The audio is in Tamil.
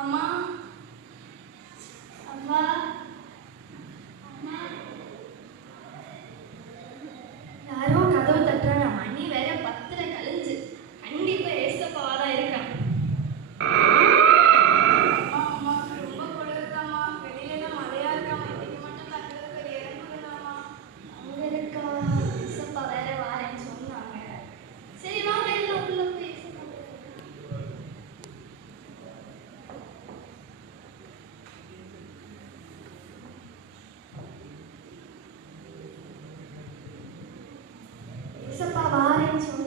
அம்மா அம்மா அம்மா யாரோ கதவு தட்டுறாங்க. மணி வேற 10 கழிஞ்சு. கண்டிப்பா ஏசப்பாவா தான் இருக்கேன். அம்மா அம்மா ரொம்ப குளிருதாம்மா. வெளியெல்லாம் மழையா இருக்காமா. இன்னைக்கு மட்டும் தட்டுறதுக்கு இறங்குதாம்மா. அங்க இருக்கா ஏசப்பா வேற வாரேன்னு சொன்னாங்க. சரி வாங்க எல்லாம் உள்ள போய் ஏசப்பா வாரேன்னு சொன்னாங்க.